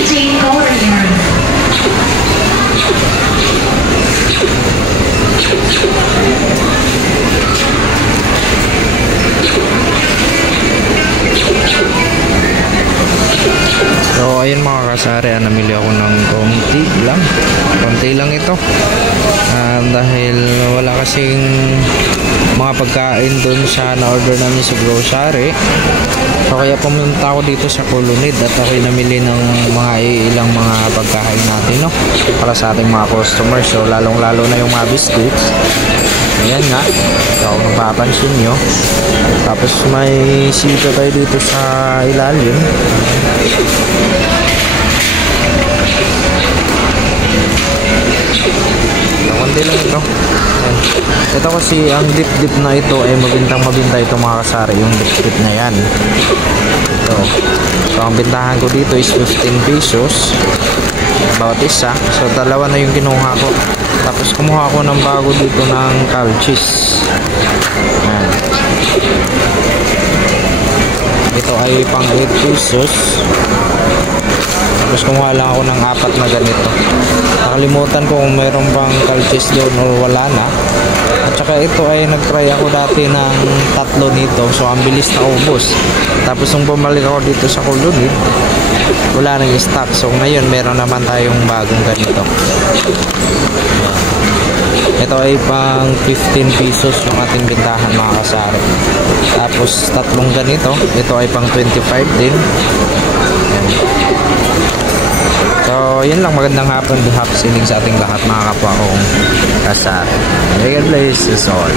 DJ Courier. So ayun mga kasari, namili ako ng konti lang ito, dahil wala kasing mga pagkain dun sa na-order namin sa grocery. So kaya pumunta ako dito sa Colonnade at ako'y namili ng mga ilang mga pagkain natin, no, para sa ating mga customers. So lalong lalo na yung mga biscuits. Ayan nga, so kung mapapansin nyo. Tapos may sito tayo dito sa ilalim. Konti lang ito. Ayan. Ito kasi ang dip na ito ay mabinta ito mga kasari, yung dip na yan. Ito. So ang bintahan ko dito is 15 pesos bawat isa. So dalawa na yung kinuha ko. Tapos kumuha ako ng bago dito ng calchis. Ayan. Ito ay pang 8 pesos. Tapos kumuha lang ako ng 4 na ganito. Nakalimutan ko kung mayroon pang calchis doon o wala na. At saka ito ay nagtry ako dati ng 3 nito. So ang bilis na ubos. Tapos nung bumalik ako dito sa Colonnade, wala nang stock. So ngayon meron naman tayong bagong ganito. Ito ay pang 15 pesos yung ating bintahan mga kasari. Tapos 3 ganito. Ito ay pang 25 din. Ayan. So yun lang, magandang hapon, happy selling sa ating lahat mga kapwa kong kasari. God bless us all.